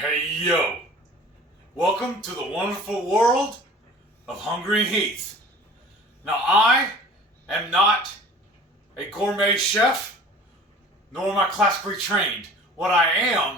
Hey yo! Welcome to the wonderful world of Hungry Heath. Now I am not a gourmet chef, nor am I classically trained. What I am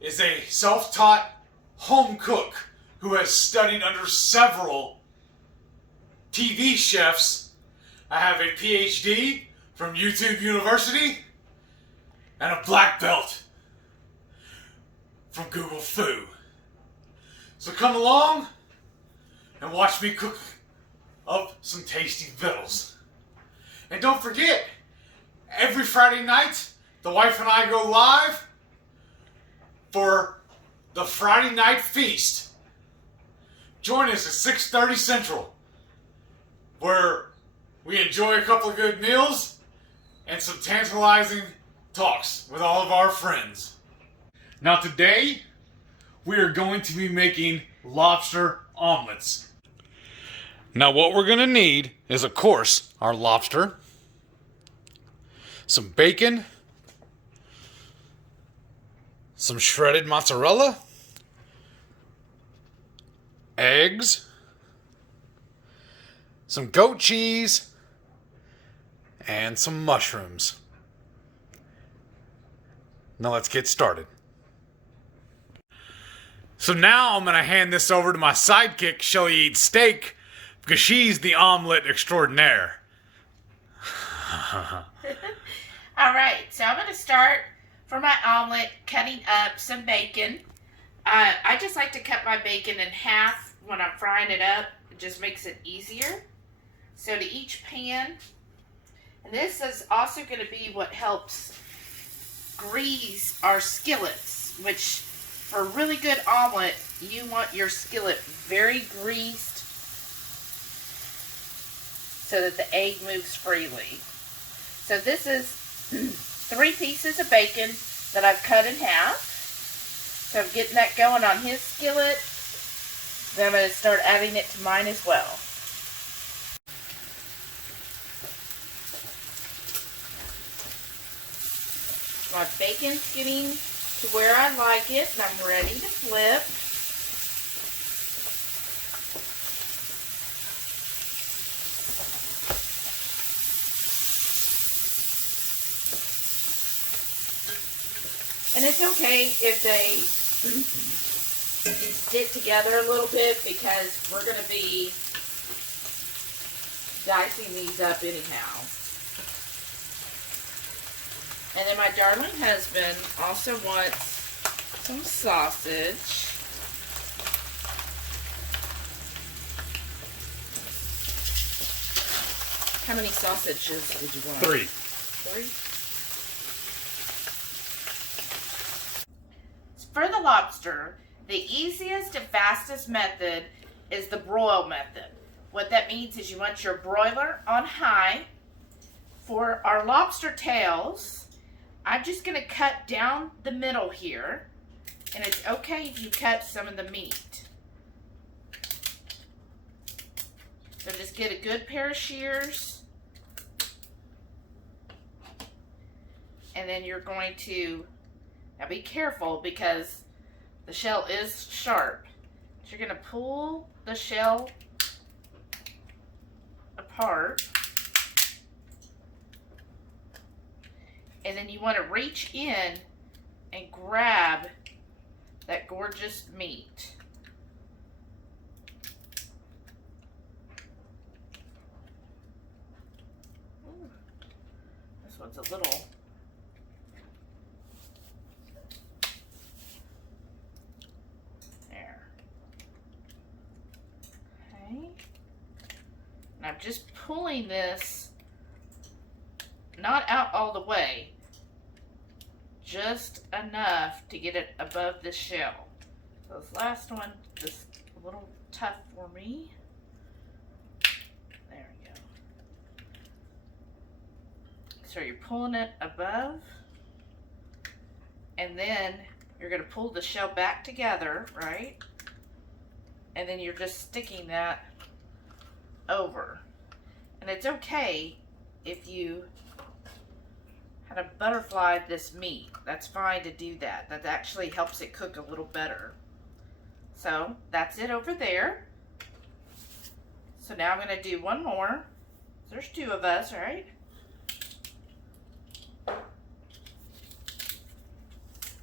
is a self-taught home cook who has studied under several TV chefs. I have a PhD from YouTube University and a black belt from Google Foo. So come along and watch me cook up some tasty vittles. And don't forget, every Friday night, the wife and I go live for the Friday Night Feast. Join us at 6:30 Central, where we enjoy a couple of good meals and some tantalizing talks with all of our friends. Now today, we are going to be making lobster omelets. Now what we're going to need is, of course, our lobster, some bacon, some shredded mozzarella, eggs, some goat cheese, and some mushrooms. Now let's get started. So now I'm going to hand this over to my sidekick, Shelly Eats Steak, because she's the omelet extraordinaire. Alright, so I'm going to start for my omelet cutting up some bacon. I just like to cut my bacon in half when I'm frying it up. It just makes it easier. So to each pan, and this is also going to be what helps grease our skillets, which for a really good omelet, you want your skillet very greased so that the egg moves freely. So this is 3 pieces of bacon that I've cut in half. So I'm getting that going on his skillet. Then I'm going to start adding it to mine as well. My bacon's getting to where I like it, and I'm ready to flip. And it's okay if they stick together a little bit, because we're going to be dicing these up anyhow. And then my darling husband also wants some sausage. How many sausages did you want? 3. 3? For the lobster, the easiest and fastest method is the broil method. What that means is you want your broiler on high. For our lobster tails, I'm just going to cut down the middle here, and it's okay if you cut some of the meat. So just get a good pair of shears, and then you're going to, now be careful because the shell is sharp. So you're going to pull the shell apart. And then you want to reach in and grab that gorgeous meat. Ooh, this one's a little... There. Okay. And I'm just pulling this not out all the way, just enough to get it above the shell. So this last one is a little tough for me. There we go. So you're pulling it above, and then you're going to pull the shell back together, right? And then you're just sticking that over. And it's okay if you kind of butterfly this meat. That's fine to do that. That actually helps it cook a little better. So that's it over there. So now I'm going to do one more. There's two of us, right?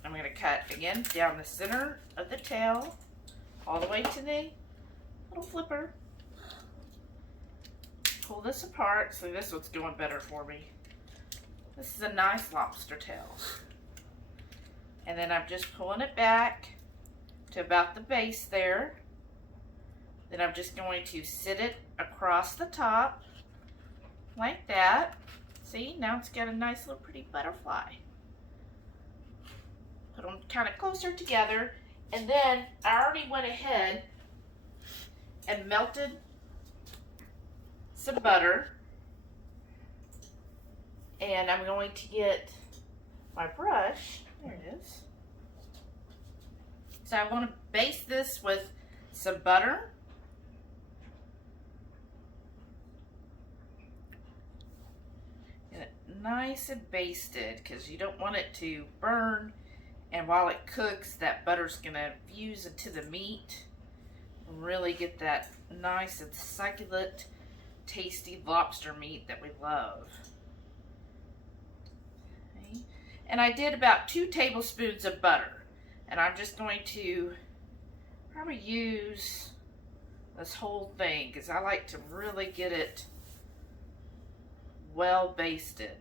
I'm going to cut again down the center of the tail all the way to the little flipper. Pull this apart. So this one's going better for me. This is a nice lobster tail. And then I'm just pulling it back to about the base there. Then I'm just going to sit it across the top like that. See, now it's got a nice little pretty butterfly. Put them kind of closer together. And then I already went ahead and melted some butter. And I'm going to get my brush. There it is. So I want to baste this with some butter. Get it nice and basted because you don't want it to burn. And while it cooks, that butter's going to fuse into the meat and really get that nice and succulent, tasty lobster meat that we love. Okay. And I did about 2 tablespoons of butter. And I'm just going to probably use this whole thing because I like to really get it well basted.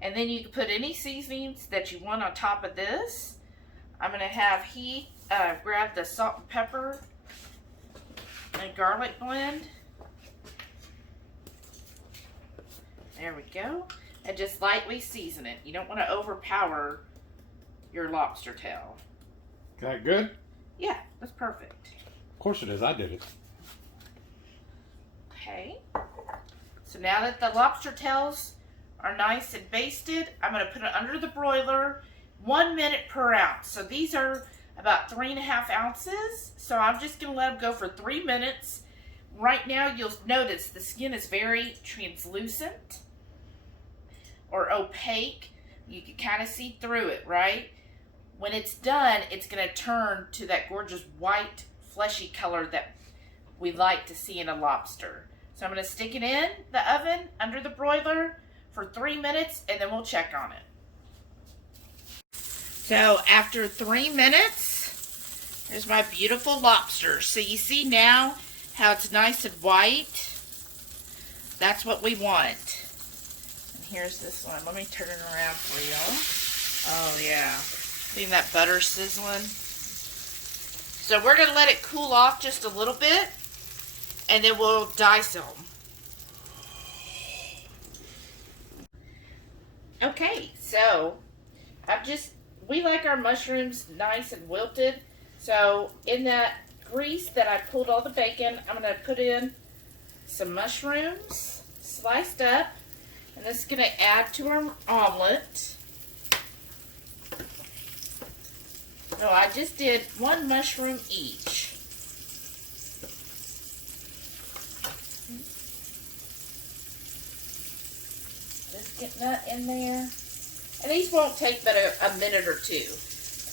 And then you can put any seasonings that you want on top of this. I'm going to have Heath grab the salt and pepper and garlic blend. There we go. And just lightly season it. You don't want to overpower your lobster tail. Is that good? Yeah, that's perfect. Of course it is. I did it. Okay. So now that the lobster tails are nice and basted, I'm going to put it under the broiler 1 minute per ounce. So these are about 3.5 ounces. So I'm just going to let them go for 3 minutes. Right now you'll notice the skin is very translucent or opaque. You can kind of see through it, right? When it's done, it's going to turn to that gorgeous white fleshy color that we like to see in a lobster. So I'm going to stick it in the oven under the broiler for 3 minutes, and then we'll check on it. So after 3 minutes, there's my beautiful lobster. So you see now how it's nice and white? That's what we want. And here's this one. Let me turn it around for y'all. Oh yeah. See that butter sizzling? So we're going to let it cool off just a little bit, and then we'll dice them. Okay, so we like our mushrooms nice and wilted. So in that grease that I pulled all the bacon, I'm going to put in some mushrooms sliced up. And this is going to add to our omelet. No, I just did 1 mushroom each. Just getting that in there. And these won't take but a minute or 2.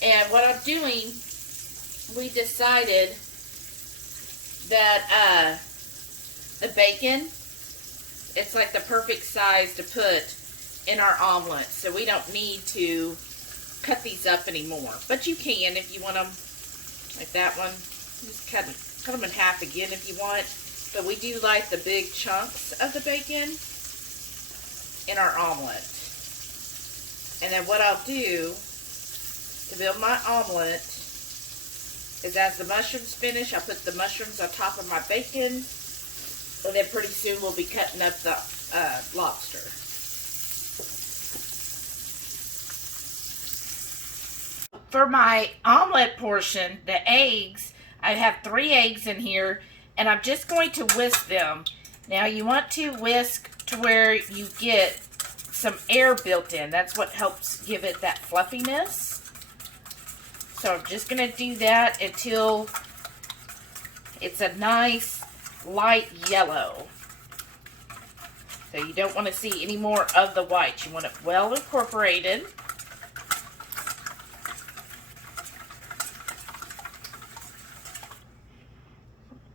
And what I'm doing, we decided that the bacon, it's like the perfect size to put in our omelet. So we don't need to cut these up anymore. But you can if you want them like that one. Just cut them in half again if you want. But we do like the big chunks of the bacon in our omelet. And then what I'll do to build my omelet is as the mushrooms finish, I'll put the mushrooms on top of my bacon. And then pretty soon we'll be cutting up the lobster. For my omelet portion, the eggs, I have 3 eggs in here, and I'm just going to whisk them. Now you want to whisk to where you get some air built in. That's what helps give it that fluffiness. So I'm just going to do that until it's a nice light yellow. So you don't want to see any more of the whites. You want it well incorporated.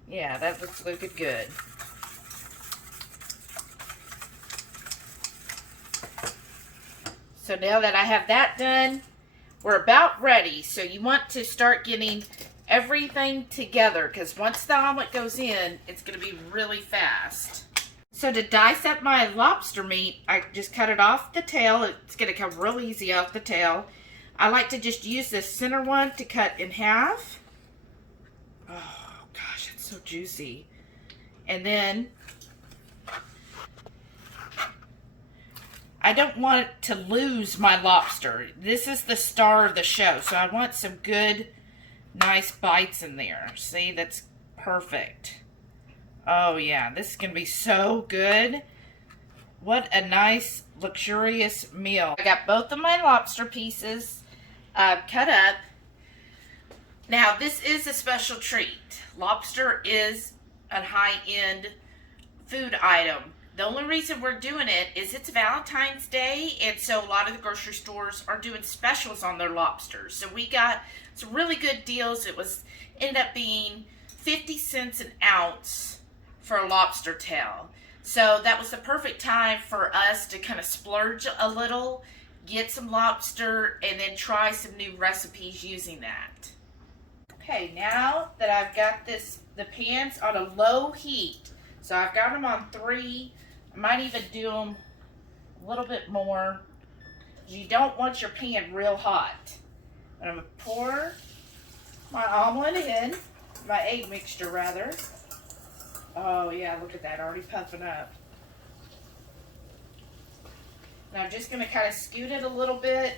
Yeah, that looks looking good. So now that I have that done, we're about ready. So you want to start getting everything together, because once the omelet goes in, it's going to be really fast. So to dice up my lobster meat, I just cut it off the tail. It's going to come real easy off the tail. I like to just use this center one to cut in half. Oh gosh, it's so juicy. And then I don't want to lose my lobster. This is the star of the show, so I want some good, nice bites in there. See, that's perfect. Oh yeah, this is going to be so good. What a nice, luxurious meal. I got both of my lobster pieces cut up. Now, this is a special treat. Lobster is a high-end food item. The only reason we're doing it is it's Valentine's Day, and so a lot of the grocery stores are doing specials on their lobsters. So we got some really good deals. Ended up being 50 cents an ounce for a lobster tail. So that was the perfect time for us to kind of splurge a little, get some lobster, and then try some new recipes using that. Okay, now that I've got the pans on a low heat, so I've got them on 3. I might even do them a little bit more. You don't want your pan real hot. I'm going to pour my omelet in, my egg mixture rather. Oh yeah, look at that, already puffing up. Now I'm just going to kind of scoot it a little bit.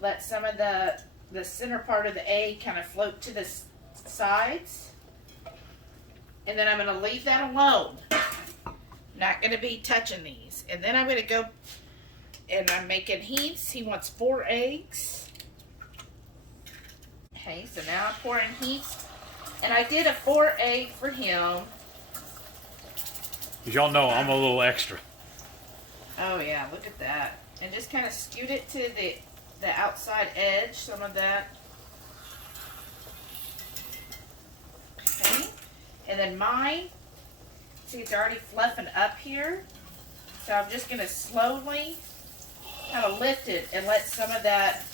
Let some of the center part of the egg kind of float to the sides. And then I'm going to leave that alone. Not going to be touching these. And then I'm going to go, and I'm making Heath's. He wants 4 eggs. Okay, so now I'm pouring Heath's. And I did a 4 egg for him. As y'all know, I'm a little extra. Oh yeah, look at that. And just kind of scoot it to the outside edge, some of that. Okay. And then mine, see, it's already fluffing up here. So I'm just going to slowly kind of lift it and let some of that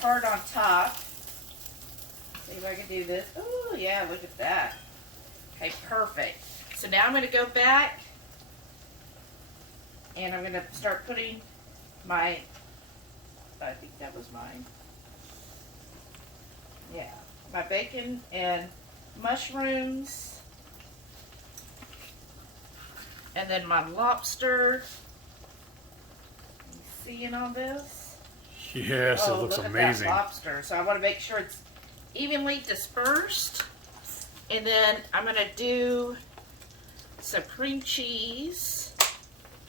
part on top. See if I can do this. Oh yeah, look at that. Okay, perfect. So now I'm going to go back and I'm going to start putting my, I think that was mine. Yeah, my bacon and mushrooms. And then my lobster. You seeing all this? Yes, it looks amazing. That lobster. So I want to make sure it's evenly dispersed. And then I'm going to do some cream cheese,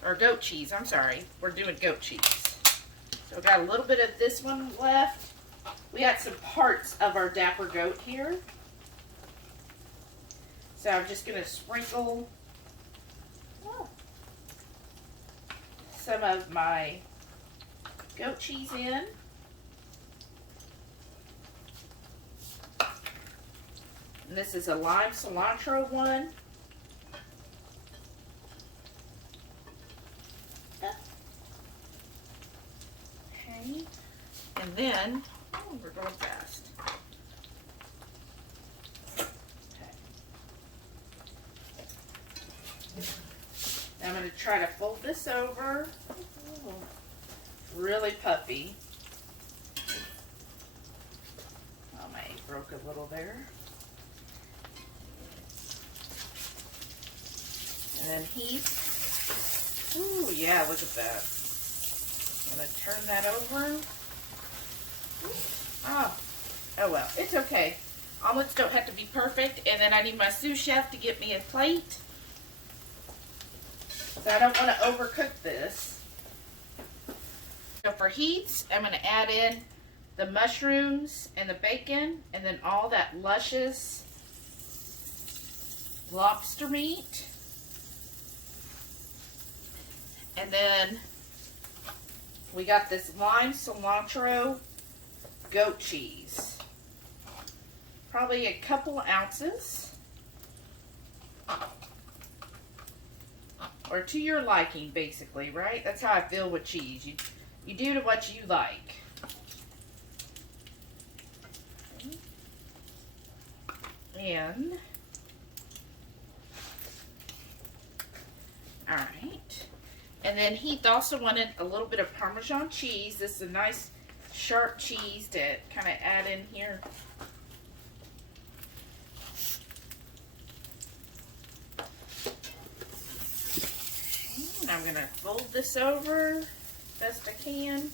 or goat cheese, I'm sorry. We're doing goat cheese. So we've got a little bit of this one left. We got some parts of our Dapper goat here. So I'm just going to sprinkle some of my goat cheese in. And this is a lime cilantro one. Okay. And then, oh, we're going fast. Now I'm going to try to fold this over. Ooh, really puffy. Oh, my egg broke a little there. And then Heath. Ooh, yeah, look at that. I'm going to turn that over. Oh well, it's okay. Omelets don't have to be perfect. And then I need my sous chef to get me a plate. So I don't want to overcook this. So for Heath's, I'm going to add in the mushrooms and the bacon, and then all that luscious lobster meat. And then we got this lime cilantro goat cheese. Probably a couple ounces. Or to your liking, basically, right? That's how I feel with cheese. You do to what you like. And alright. And then Heath also wanted a little bit of Parmesan cheese. This is a nice sharp cheese to kind of add in here. And I'm going to fold this over best I can.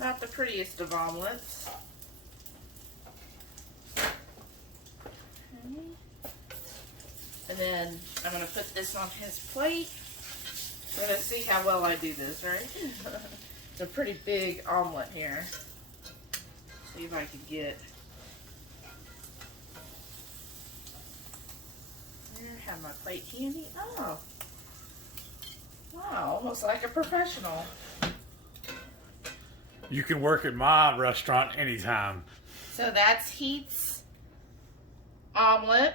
Not the prettiest of omelets. And then I'm going to put this on his plate. We're going to see how well I do this, right? It's a pretty big omelet here. See if I can get... There, have my plate handy. Oh. Wow, almost like a professional. You can work at my restaurant anytime. So that's Heath's omelet.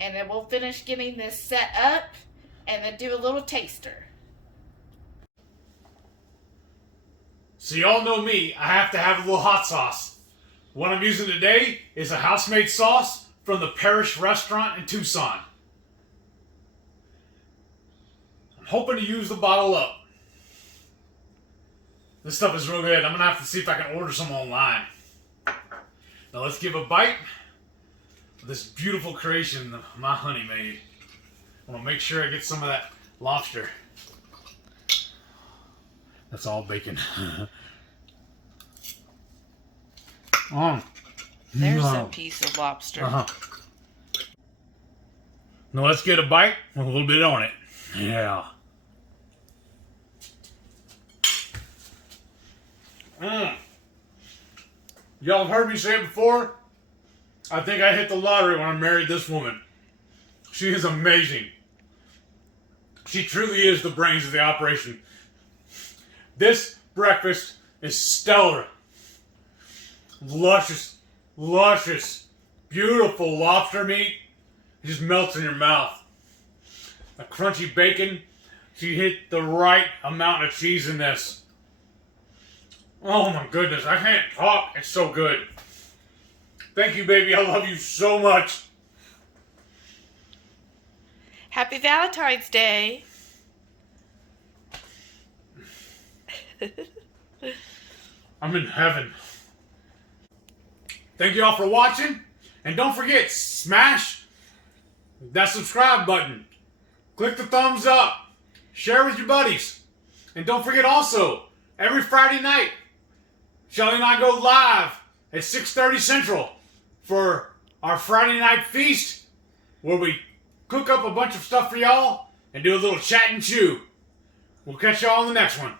And then we'll finish getting this set up and then do a little taster. So y'all know me, I have to have a little hot sauce. What I'm using today is a house-made sauce from the Parish Restaurant in Tucson. I'm hoping to use the bottle up. This stuff is real good. I'm gonna have to see if I can order some online. Now let's give a bite of this beautiful creation that my honey made. I want to make sure I get some of that lobster. That's all bacon. There's a piece of lobster. Now let's get a bite with a little bit on it. Yeah. Y'all have heard me say it before. I think I hit the lottery when I married this woman. She is amazing. She truly is the brains of the operation. This breakfast is stellar. Luscious, luscious, beautiful lobster meat. It just melts in your mouth. A crunchy bacon. She hit the right amount of cheese in this. Oh my goodness, I can't talk. It's so good. Thank you, baby. I love you so much. Happy Valentine's Day. I'm in heaven. Thank you all for watching. And don't forget, smash that subscribe button. Click the thumbs up. Share with your buddies. And don't forget also, every Friday night, Shelly and I go live at 6:30 Central for our Friday night feast, where we cook up a bunch of stuff for y'all and do a little chat and chew. We'll catch y'all on the next one.